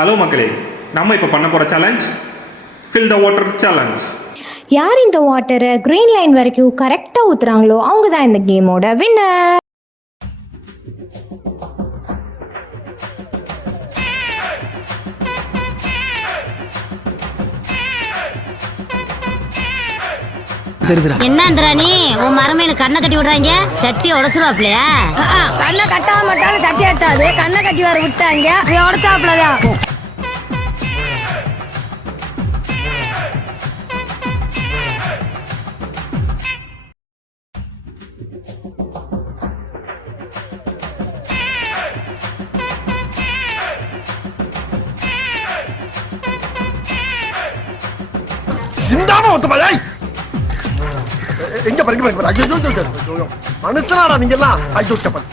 Hello மக்களே, நம்ம இப்போ பண்ண போகிற challenge fill the water challenge. யார் இந்த வாட்டரை கிரீன் லைன் வரைக்கும் கரெக்டாக ஊற்றுறாங்களோ அவங்க தான் இந்த கேமோட வின்னர். என்ன இந்திராணி உன் மரமையில கண்ணை கட்டி விடுறாங்க, சட்டி உடைச்சிருவாப்லையா? கண்ணை கட்டாம மாட்டாலும் சட்டி எட்டாது, கண்ணை கட்டி வர விட்டாங்க உடைச்சாப்லதான். சிந்தாம ஒத்துப்பாய் எங்க படிக்க ஐயோ மனுஷனாடா நீங்க எல்லாம். ஐயோ சப்பல்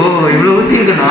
ஓ இவ்வளவு ஊத்தி இருக்கனா?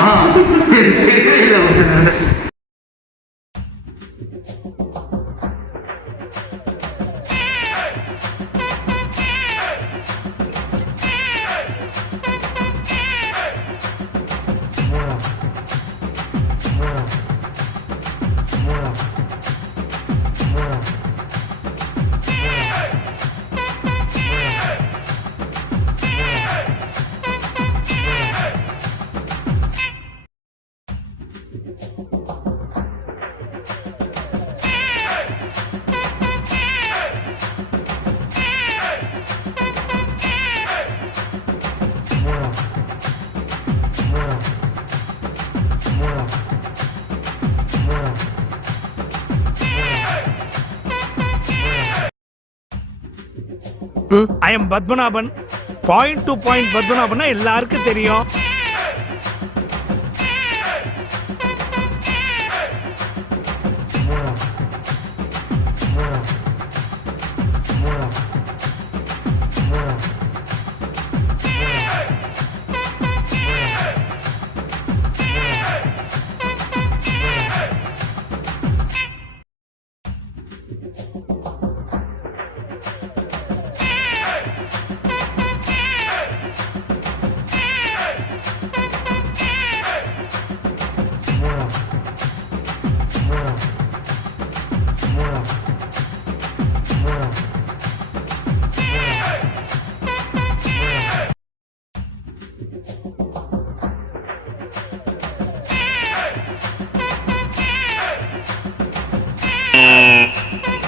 I am Padmanabhan. Point to point பத்மநாபன்னா எல்லாருக்கும் தெரியும்.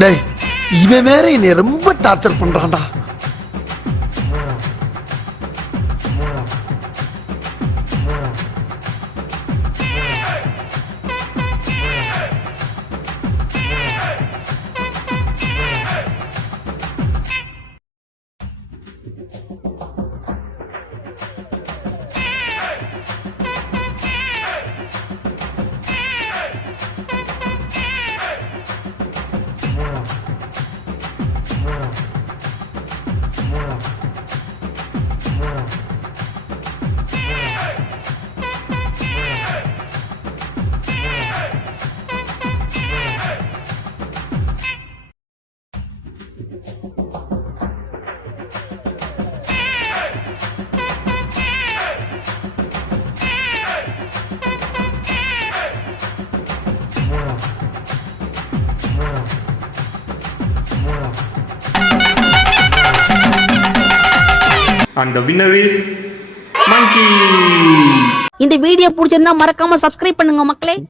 டேய் இவன் வேற என்னை ரொம்ப டார்ச்சர் பண்றான்டா. And the winner is Monkey. இந்த வீடியோ பிடிச்சிருந்தா மறக்காம சப்ஸ்கிரைப் பண்ணுங்க மக்களே.